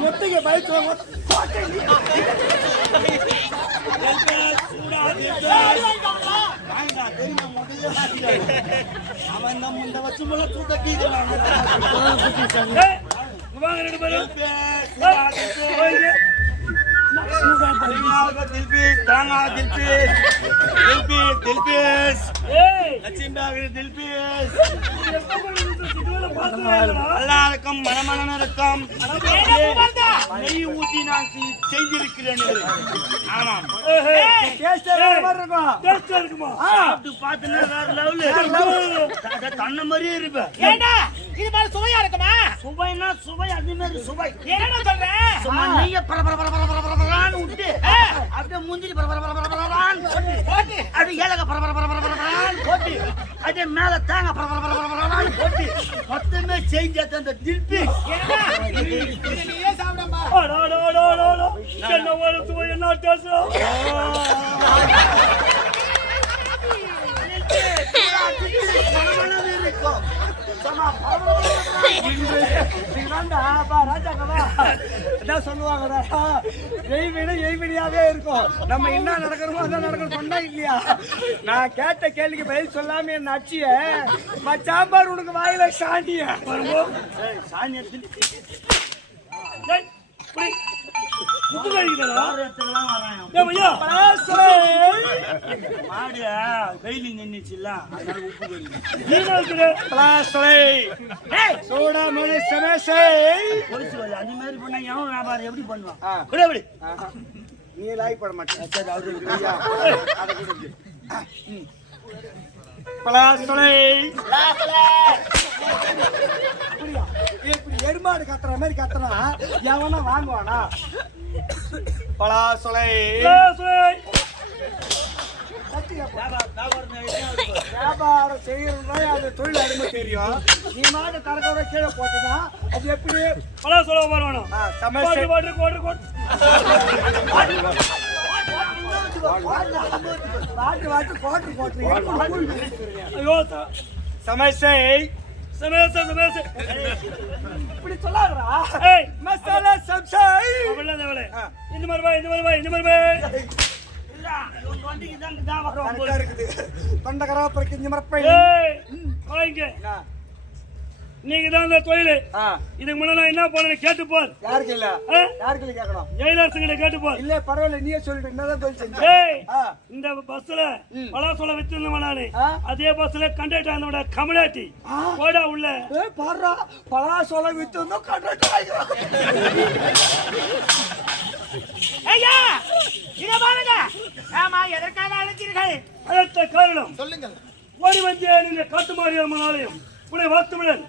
முட்டிಗೆ bike அவன் தான் முண்டை வச்சு முள்ள தூக்கி எல்லாருக்கும் மனமன இருக்கும் நெய் ஊட்டி நான் செஞ்சிருக்கிறேன். ஆமாம் தன்ன மாதிரியே இருப்பேன். சுவையா இருக்குமா? சுவைனா சுவை அது மாதிரி சுவை. என்ன சொல்றேன்? நெய்ய பரபரன்னு விட்டு அப்படியே முந்திரி பரபரன்னு போட்டு அப்படியே ஏலக பரபரன்னு போட்டு அப்படியே மேல தேங்காய் பரபரன்னு போட்டு மொத்தமே செஞ்சு அந்த தில்பி நீயே சாப்பிடமா? என்ன ஒரு சுவை என்ன பேசுறோம். சொல்லுவாங்கடாவே இருக்கும். நம்ம என்ன நடக்கிறோமோ அதான் நடக்கணும். சொன்னா இல்லையா? நான் கேட்ட கேள்விக்கு பதில் சொல்லாம என் அச்சிய சாம்பார் உனக்கு வாயில சாண்டிய எப்படி பண்ணுவான்? நீ லாய் பட மாட்டேன். எருமாடு கத்துற மாதிரி கத்துறா எவனா வாங்குவானா? பலாசொலை வியாபாரம் செய்யறதுனா அது தொழில் அருமை தெரியும். நீ மாட்ட தரக்கோட கீழே போட்டா அது எப்படி பலாசொலை வரணும்? இப்படி சொல்லாதடா. மசாலா சம்சை இந்த மாதிரி தொண்டை கராப்பருக்கு இந்த மரப்பை நீங்க தான் இந்த தொழில். இதுக்கு முன்னாடி நான் என்ன பண்ணேன்னு கேட்டுப்போர். யாருக்கு இல்ல யாருக்கு கேட்கணும்? ஜெயலரசு கேட்டுப்போர். இல்ல பரவாயில்ல, நீயே சொல்லிட்டு என்னதான் தொழில் செஞ்ச? இந்த பஸ்ல பலாசொலை வித்துருந்தவன் நானு. அதே பஸ்ல கண்டக்டர் இருந்தவட கமலாட்டி போடா உள்ள பாடுறா. பலாசொலை வித்துருந்தோம் கண்டக்டர். ஐயா இத பாருங்க. ஆமா, எதற்காக அழைத்தீர்கள்? அடுத்த காரணம் சொல்லுங்கள். ஓடி வந்தே நீங்க காட்டுமாரியார் ஆலயம் உடைய வாத்துமிழன்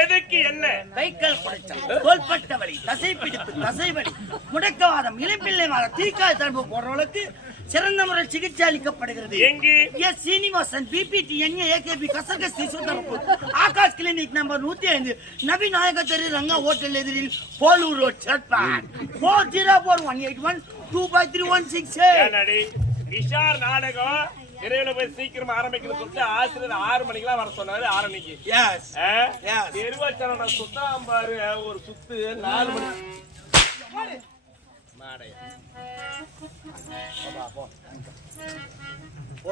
எதுக்கு என்ன? கைக்கால் குடைச்சல், தோள்பட்ட வலி, தசை பிடிப்பு, தசை வலி, முடக்கவாதம், இளம்பிள்ளை வாதம், தீக்காய் தடுப்பு போன்றவர்களுக்கு சிறந்த முறை சிகிச்சை அளிக்கப்படுகிறது. எஸ் சீனிவாசன், பிபிடி, ஏகேபி, கசகஸ்தி சுத்தரப்பு, ஆகாஷ் கிளினிக் நம்பர் 105, நபி நாயக தெரு, ரங்கா ஹோட்டல் எதிரில், போலூர் ரோட், சேட்பாட். 404181253168. விஷார் நாடகம் இரவுல போய் சீக்கிரமா ஆரம்பிக்கணும்னு சொல்லிட்டு ஆசிரியர் 6 மணிக்கெல்லாம் வர சொன்னாரு. 6 மணிக்கு தெருவச்சன சுத்தம் பாரு. ஒரு சுத்து 4 மணி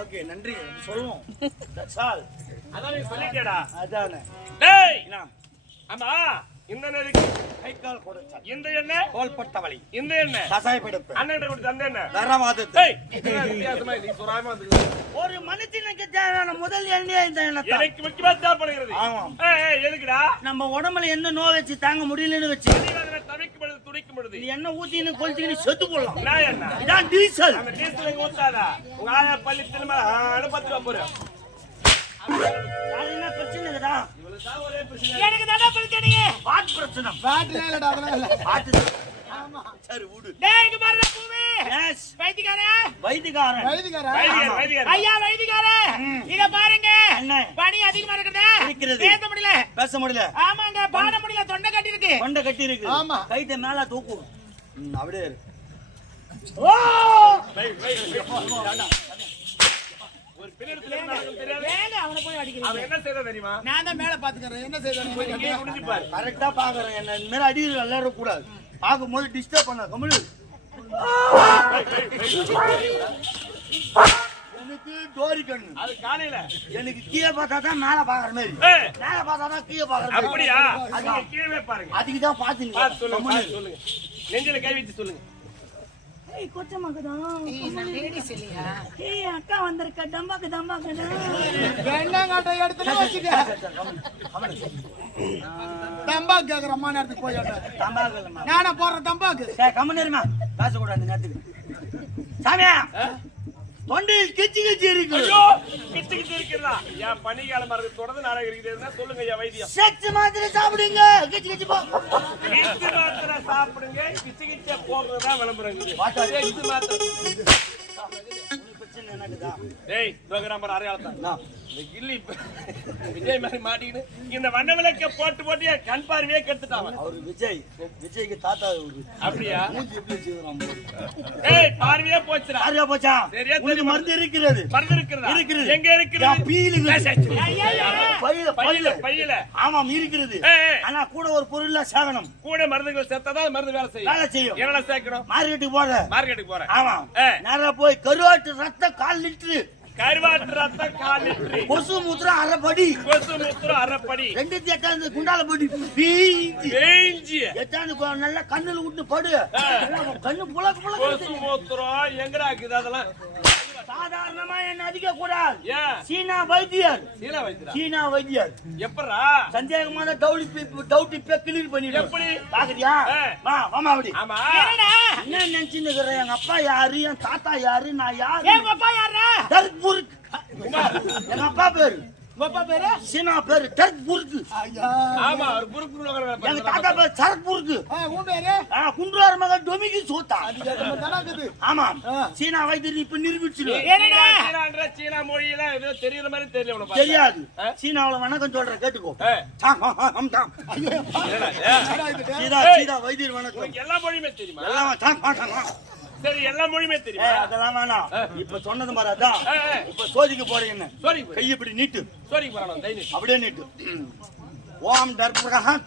ஓகே, நன்றி சொல்லுவோம். அதான் நீ சொல்லிட்டேடா. அதானே. டேய் ஆமா, இந்த நெருக்கு கை கால் குடைச்சல், இந்த எண்ணெய் தோள்பட்ட வலி, இந்த எண்ணெய் தசை பிடிப்பு, அண்ணன் கொடுத்த அந்த எண்ணெய் நரவாதத்து. ஏய் இதெல்லாம் வித்தியாசமா நீ சொல்லாம வந்து ஒரு மனுஷனுக்கு தேவையான முதல் எண்ணெய் இந்த எண்ணெய் தான். எனக்கு முக்கியமா தேவைப்படுகிறது ஆமாம். எதுக்குடா நம்ம உடம்புல என்ன நோய் வச்சு தாங்க முடியலன்னு வச்சு தவிக்கும் பொழுது துடிக்கும் பொழுது இது எண்ணெய் ஊத்தின்னு கொளுத்திக்கின்னு செத்து போடலாம். நான் என்ன இதான் டீசல். அந்த டீசல் எங்க ஊத்தாதா உங்க ஆயா பள்ளி திரும்ப அனுப்பத்துவா போற அது என்ன பிரச்சனை இருக்குதா? இவ்வளவுதான் ஒரே பிரச்சனை எனக்கு தானே பிரச்சனையே. வாட் பிரச்சனை? பேட்டரிலாம் இல்லடா, அதெல்லாம் இல்ல. வாட்டு. ஆமா. சரி விடு. டேய் இங்க பாருடா பூவே. எஸ். வைத்தியக்காரே. வைத்தியக்காரன். வைதிகாரா? வைதிகர் ஐயா வைத்தியக்காரே. இங்க பாருங்க. என்ன? பனி அதிகமா இருக்குதா? இருக்கிறது. பேச முடியல. பேச முடியல. ஆமாங்க பாட முடியல, தொண்டை கட்டி இருக்கு. கொண்ட கட்டி இருக்கு. ஆமா. கைத்தை மேல தூக்கு. அப்படியே இரு. ஒரு பின்னத்துல நடக்கும் தெரியாது வேங்க அவனை போய் அடிக்கிறீங்க. அவன் என்ன செய்யறா தெரியுமா நான் தான் மேல பாத்துக்கறேன். என்ன செய்தானே போய் இங்கே முடிஞ்சு பாரு கரெக்டா பாக்குறேன். என்ன இந்த மாதிரி அடி விளையாட கூடாது. பாக்கும்போது டிஸ்டர்ப் பண்ண கம்முனு. எனக்கு டோரி கண்ணு. அது காலையில எனக்கு கீழே பார்த்தா தான் மேல பாக்குற மாதிரி. ஏய், மேல பார்த்தா தான் கீழே பாக்குற மாதிரி. அப்படியா நீங்க கீழே பாருங்க அதுக்கு தான் பாத்துங்க. பார்த்து சொல்லுங்க பார்த்து சொல்லுங்க நெஞ்சில கை வச்சு சொல்லுங்க ஏய் கொச்சமாக்குதான். நான் லேடிஸ் இல்லையா? ஏய் அக்கா வந்திருக்க டம்பாக்கு டம்பாக்குடா. வெண்ணங்காட்டை எடுத்துட்டு வச்சுக்க. தம்பாக்கு கேக்குற அம்மா நேரத்துக்கு போயாட்ட. தம்பாக்கலமா. நானா போடுற தம்பாக்கு. சரி கம்மன் இருமா. பேசக்கூடாது இந்த நேரத்துக்கு. சாமியா தொண்டையில் கிச்சு கிச்சு இருக்கு. ஐயோ கிச்சு கிச்சு இருக்கிறதா என் பனிகாலம் மருந்து தொடர்ந்து நாடகம் இருக்குதுன்னா சொல்லுங்க ஐயா வைத்தியம் செக்ஸ் மாத்திரை சாப்பிடுங்க. கிச்சு கிச்சு போ. கிச்சு மாத்திரை சாப்பிடுங்க கிச்சு கிச்ச போடுறதா விளம்பரங்க வாட்டா. கிச்சு மாத்திரை பிரச்சனை எனக்குதான். டேய் ப்ரோகிராமர் அரையாளத்தான் இந்த கில்லி விஜய் மாதிரி மாட்டிக்கிட்டு இந்த வண்ண விளக்க போட்டு போட்டு என் கண் பார்வையே கெடுத்துட்டான் அவரு விஜய். விஜய்க்கு தாத்தா அவரு. அப்படியா மூஞ்சி எப்படி வச்சுக்கிறான் பாரு. ஏய் பார்வையே போச்சுடா யாரையா போச்சா? சரியா உனக்கு தெரியுமா? மருந்து இருக்கிறது. மருந்து இருக்கிறதா இருக்குது. எங்க இருக்குது என் பீலிங்க. பையில பையில பையில. பையில ஆமாம் இருக்கிறது. ஏய் ஆனா கூட ஒரு பொருள்ல சேகனம் கூட மருந்துகள் சேர்த்தாதான் மருந்து வேலை செய்யும் வேலை செய்யும். என்னென்ன சேர்க்கணும் மார்க்கெட்டுக்கு போற. மார்க்கெட்டுக்கு போறேன் ஆமா. ஏய். நேரா போய் கருவாட்டு ரத்தம் 1/4 லிட்டரு. கருவாட்டு ரத்தம் 1/4 லிட்டர் கொசு மூத்திரம் 1/2 படி. கொசு மூத்திரம் 1/2 படி 2 எட்டாந்து குண்டால போட்டு பீஞ்சி. பேஞ்சி எட்டாந்து நல்லா கண்ணுல விட்டு படு. எல்லாம் கண்ணு புலக்கு புலக்கு. கொசு மூத்திரம் எங்கடா இருக்குது அதெல்லாம் சாதாரணமா என்ன அடிக்க கூடாது. ஏன் சீனா வைத்தியர். சீனா வைத்தியரா சீனா வைத்தியர் எப்பறா சந்தேகமான டவுட் இப்ப கிளியர் பண்ணிடு. எப்படி பாக்குறியா? வா வாமா அப்படி. ஆமா என்னடா? என்ன நினைச்சுன்னு இருக்கிற? எங்க அப்பா யாரு, என் தாத்தா யாரு, நான் யாரு? ஏய் உங்க அப்பா யாரா? டர்க்புர்க். எங்க அப்பா பேரு உங்க அப்பா பேரு? சீனா பேரு டர்க்புர்க். ஐயா. ஆமா ஒரு குறுக்கு எங்க தாத்தா பேரு சரக்புர்க். உன் பேரு? குன்றார் மகன் டொமிகி சோத்தா. நம்ம தடாக்குது. ஆமா. சீனா வைத்தியர் இப்ப நிரூபிச்சிரு. என்னடா? சீனான்ற சீனா மொழியில ஏதோ தெரியுற மாதிரி தெரியல உனக்கு தெரியாது. சீனாவுல வணக்கம் சொல்ற கேட்டுக்கோ. சீதா சீதா வைத்தியர் வணக்கம். உனக்கு எல்லா மொழியுமே தெரியுமா எல்லாம் சரி எல்லா மொழியுமே தெரியுமா அதெல்லாம் வேணாம். இப்ப சொன்னது மாதிரி அதான். இப்ப சோதிக்க போறேன் என்ன? சாரி கை இப்படி நீட்டு. சாரி போறானோ தைனி அப்படியே நீட்டு. ஓம் தர்புரஹம்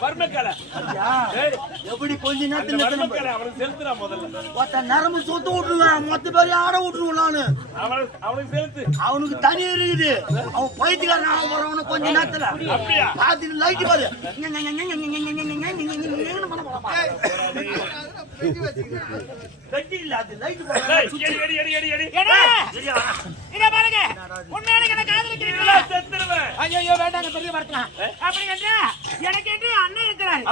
வர்மக்கலை எப்படி கொஞ்ச அந்த நேரத்துல வர்மக்கலை அவனுக்கு செலுத்துறா முதல்ல ஒருத்த நரம்பு சொத்து விட்டுருவேன். மொத்த பேரையும் ஆட விட்டுருவேன் நானு. அவனுக்கு செலுத்து அவனுக்கு தனி இருக்குது. அவன் பைத்தியக்காரன் ஆக போறவனு கொஞ்ச நேரத்துல அப்படியா பாத்துட்டு லைட் பாரு. கட்டி இல்ல அது light eddy eddy eddy eddy என்னடா? சரியா? இங்க பாருங்க. உண்மையான என்ன காதலிக்கிறீங்களா? செத்துருவேன் ஐயோ வேண்டாங்க பெரிய வரலாம். அப்படி என்றா எனக்கு என்று அண்ணன் இருக்கிறார்.